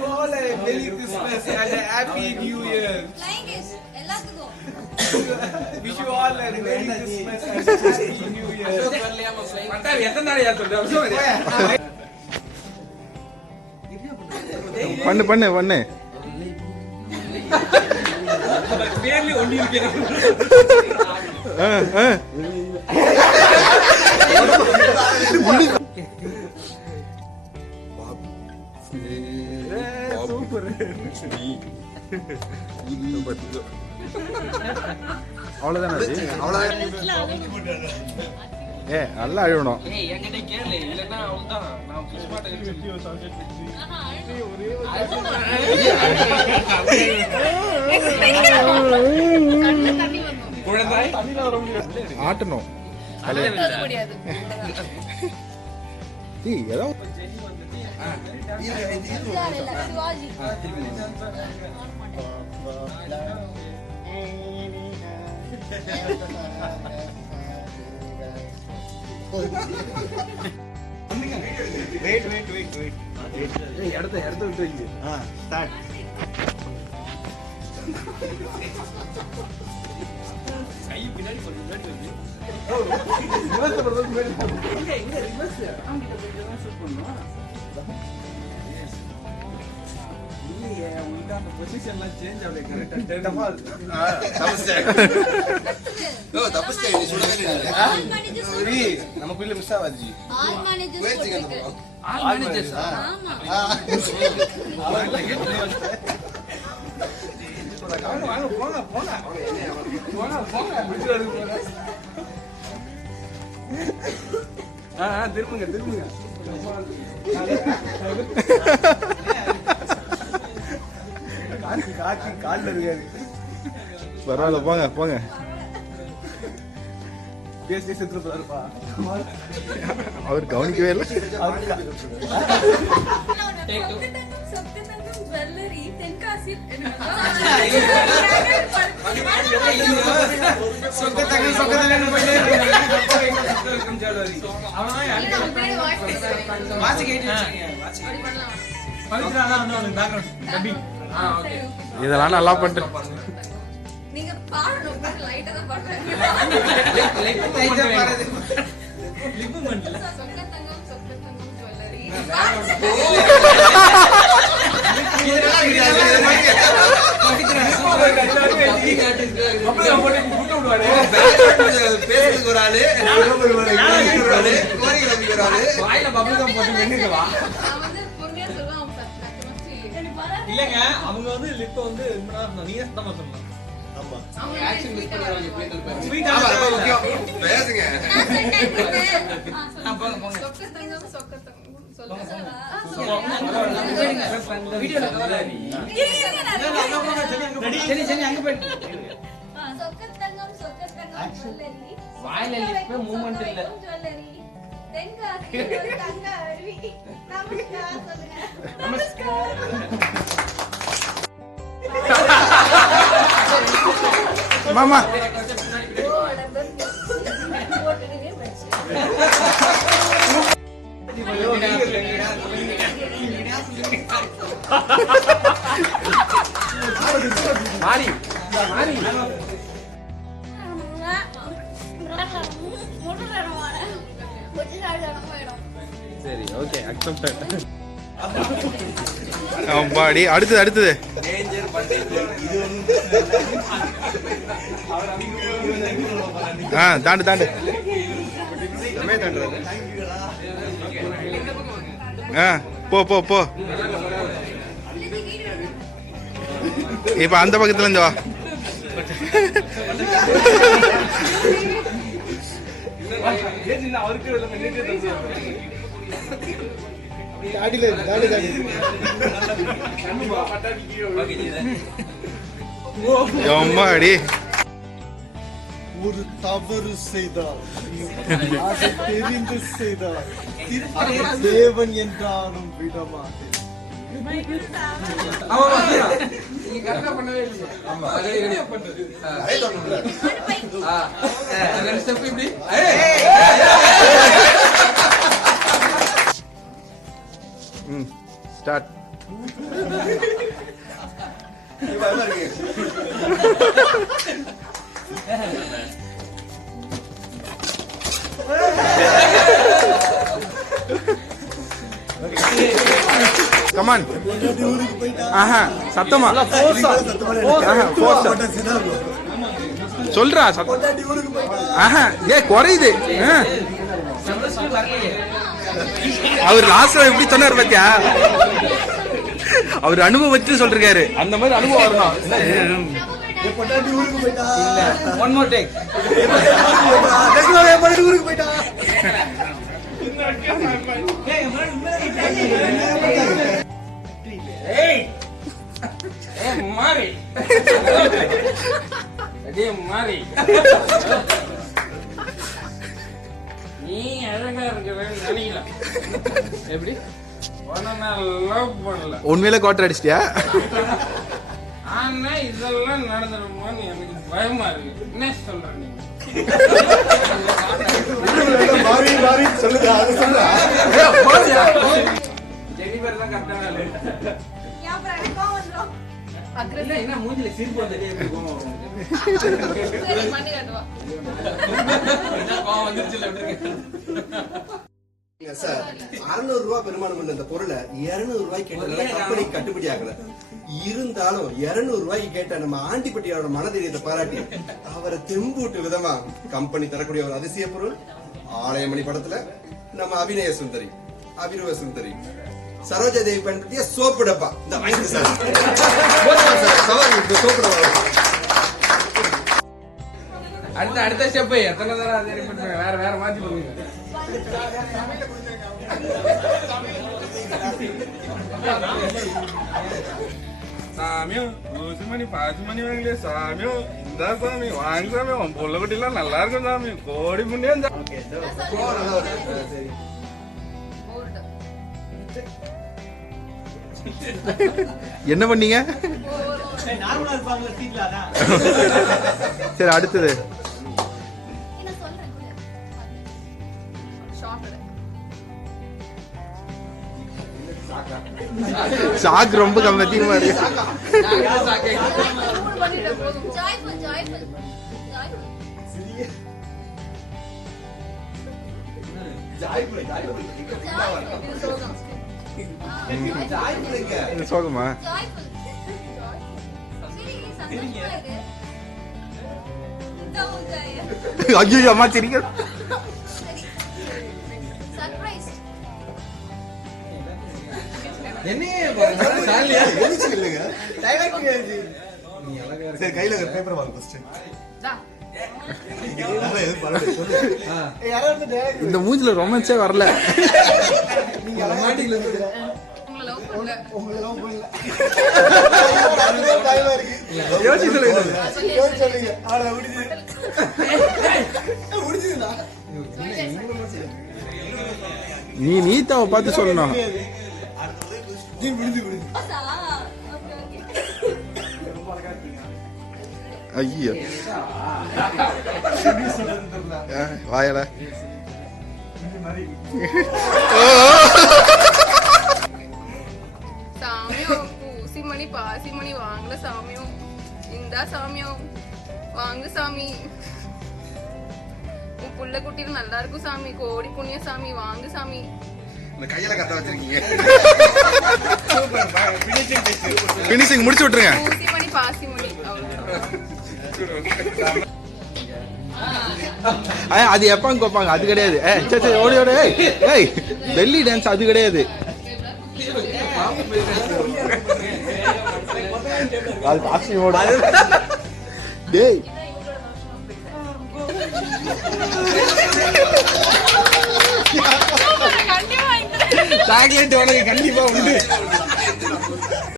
you all a Merry Christmas and a Happy New Year. Flying kiss. எல்லாத்துக்கும். Wish you all a Merry Christmas and a Happy New Year. மட்டா எத்தனை நாள் யார் சொல்ற? பண்ணு பண்ணு பண்ணு. பேர்ல ஒண்ணி இருக்கேன். அவ்வளவுதான் நல்லா அழுவணும். என்கிட்ட கேளு இல்லன்னா அவ்வளவுதான் நான் ஆட்டணும் எடுத்து விட்டு வைங்க. ஸ்டார்ட். கை பின்னாடி கொஞ்சம் முன்னாடி வந்து. ரிவர்ஸ் பண்றது முன்னாடி. இங்க ரிவர்ஸ். அவங்க கொஞ்சம் ஷூட் பண்ணனும். இல்லையே உங்க அந்த பொசிஷன்லாம் சேஞ்ச் ஆகல கரெக்ட்டா. தப்பு நீ சொல்லவே இல்ல. சரி நம்ம பிள்ளை மிஸ் ஆவாது. All managers. All managers. ஆமா. வாங்க போங்க போங்க. போங்க போங்க விட்டுறது போங்க. திரும்புங்க திரும்புங்க. காக்கி கால்ல இருக்காரு. பரவாயில்ல போங்க போங்க. பேசி செத்து போறாருப்பா. அவர் கவனிக்கவே இல்லை. ஜுவல்லரி தென்காசி இதெல்லாம் நல்லா பண்ணிட்டு நீங்க பாடணும் லைட்டா தான் பாடுறேன். சொக்கத்தங்கம் ஜுவல்லரி இல்லங்க அவங்க வந்து லிப் வந்து நீங்க தான் சொல்லலாம். பேசுங்க. வாயில லிப் மூவ்மெண்ட் இல்ல. மாமா மாரி மாரி சரி ஓகே அக்செப்டட். அம்பாடி அடுத்தது அடுத்தது. தாண்டு தாண்டு. போ போ போ. இப்ப அந்த பக்கத்துல இருந்து வா. அம்மாடி ஒரு தவறு செய்தால் அதை தெரிந்து செய்தால் தேவன் என்றாலும் விடமாட்டேன். ஸ்டார்ட். கமான். ஆஹா சத்தமா சொல்றா சத்தம். ஆஹா ஏ குறையுது. அவர் லாஸ்ட்ல எப்படி சொன்னார் பாத்தியா? அவர் அனுபவம் சொல்றாரு. அந்த மாதிரி அனுபவம் வரணும். One more take. ஊருக்கு போயிட்டா. ஏய் மாறி அதே மாறி நீ அழகா இருக்கிறேன்னு நினைக்கல. எப்படி நான் லவ் பண்ணல. உண்மையில கோட்டர் அடிச்சிட்டியா? ஆனா இதெல்லாம் நடந்துருமோன்னு எனக்கு பயமா இருக்கு. என்ன சொல்ற நீங்க? ஜெனிபர் தான் கரெக்டான ஆளு. அப்புறம் எனக்கு கோவம் வந்துரும். இல்ல, என்ன மூஞ்சில சிரிப்பு வந்துட்டே இருக்கு. கோவம் வரும். சரி, மண்ணி காட்டுவா. கோவம் வந்துருச்சுல எப்படி இருக்கு? சார் 600 ரூபாய் பெருமானம் பண்ண அந்த பொருளை 200 ரூபாய்க்கு கேட்டதுனால கம்பெனி கட்டுப்படி ஆகல. இருந்தாலும் 200 ரூபாய்க்கு கேட்ட நம்ம ஆண்டிப்பட்டியோட மனதைரியத்தை பாராட்டி அவரை தெம்பூட்டு விதமா கம்பெனி தரக்கூடிய ஒரு அதிசய பொருள் ஆலயமணி படத்துல நம்ம அபிநய சுந்தரி, அபிநவ சுந்தரி, சரோஜா தேவி பயன்படுத்திய சோப்பு டப்பா. இந்த வாங்கிட்டு சார் சவால் இந்த சோப்பு டப்பா. அடுத்த ஸ்டெப் எத்தனை தடவை அதை repeat பண்ணுங்க. வேற மாத்தி பண்ணுங்க. சாமியும் 100 மணி 10 மணி வாங்கலையே சாமியும். இந்த சாமி வாங்க சாமி. உன் பொள்ள குட்டிலாம் நல்லா இருக்கும் சாமி. கோடி புண்ணியம். என்ன பண்ணீங்க? சரி அடுத்தது. என்ன சொல்றேன் கூட. ஷார்ட் ஷாக் ரொம்ப கம்மியமா இருக்கு. பண்ணிட்ட போதும். ஜாய்ஃபுல் ஜாய்ஃபுல் ஜாய்ஃபுல் இது சோகமா? ஜாய்ஃபுல் சரி சந்தோஷமா இருக்கு. Down joy. ஐயோ அம்மா சரிங்க. சர்ப்ரைஸ். சரி கையில பேப்பர் வாங்க ஃபர்ஸ்ட். டா. இந்த மூஞ்சில ரொமான்ஸே வரல. நீங்க மாட்டில இருந்து உங்களை லவ் பண்ணல. உங்களை லவ் பண்ணல. யோசிச்சு சொல்லுங்க. சொல்லுங்க. ஆள முடிஞ்சு. முடிஞ்சுடா. நீ நீதாவை பார்த்து சொல்லணும். நீ முடிஞ்சு முடிஞ்சு. Okay okay. ஐயோ வாயடா. சாமியும் பூசிமணி பாசிமணி வாங்கல சாமியும். இந்தா சாமியும் வாங்க சாமி. உன் புள்ள குட்டில நல்லா இருக்கும் சாமி. கோடி புண்ணிய சாமி. வாங்க சாமி. இந்த கையில கத்த வச்சிருக்கீங்க. பினிஷிங் முடிச்சு விட்டுருங்க. பூசிமணி பாசிமணி அவ்வளவுதான். அது எப்பாங்க கோப்பாங்க அது கிடையாது. சரி ஓடி ஓடி. ஏய் பெல்லி டான்ஸ் அது கிடையாது. அது பாசியோட. டேய் கண்டிப்பா சாக்லேட் உனக்கு கண்டிப்பா உண்டு.